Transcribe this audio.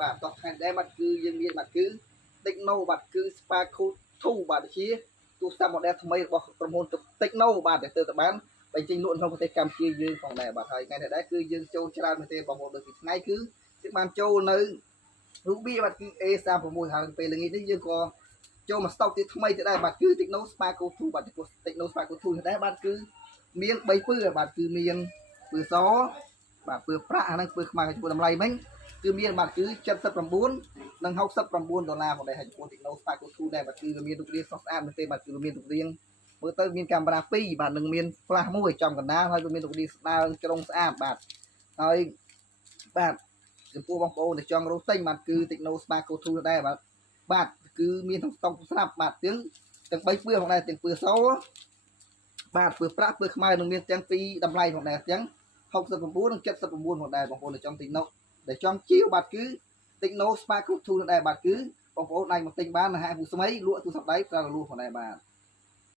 បាទតោះខែដែរបាត់គឺយើងមានបាត់គឺ Techno បាត់គឺ Spark 2បាទជាទូរស័ព្ទ model ថ្មីរបស់ក្រុមហ៊ុន Techno បាទទៅបានបញ្ចេញលក់ក្នុងប្រទេសកម្ពុជាយើងផងដែរបាទហើយថ្ងៃនេះដែរគឺយើងចូលច្រើនមែនទេបងប្អូនដូចពីថ្ងៃគឺយើងបានចូលនៅ Ruby បាទគឺ A36 ហើយពេលល្ងាចនេះយើងក៏ចូលមក stock ទៀតថ្មីទៀតដែរបាទគឺ Techno Spark 2បាទ Techno Spark 2ដែរបាទគឺមាន3ពឺបាទគឺមានពឺសបាទពឺប្រាក់អាហ្នឹងពឺខ្មៅចំពោះតម្លៃមិញគឺមានបាទគឺ79និង$69ផងដែរហើយចំពោះ Techno Spark 2ដែរបាទគឺវាមានរូបរាងស្រស់ស្អាតមែនទេបាទគឺវាមានរូបរាងមើលទៅមានកាមេរ៉ា2បាទនិងមាន flash មួយចំកណ្ដាលហើយវាមានរូបរាងស្ដើងជ្រុងស្អាតបាទហើយបាទចំពោះបងប្អូនដែលចង់រកទិញបាទគឺ Techno Spark 2ដែរបាទគឺមានទាំងស្តុកស្រាប់បាទទាំង3ពឿផងដែរទាំងពឿសបាទពឿប្រាក់ពឿខ្មៅនឹងមានទាំងពីរតម្លៃផងដែរទាំង69និង79ផងដែរបងប្អូនដែលចង់ទិញនោះដែលចង់ជាវបាទគឺ Techno Spark 2ដែរបាទគឺបងប្អូនអាចមកទិញបាននៅហាងហ៊ូស្មីលក់ទូរស័ព្ទដៃប្រើរលួសផងដែរបាទ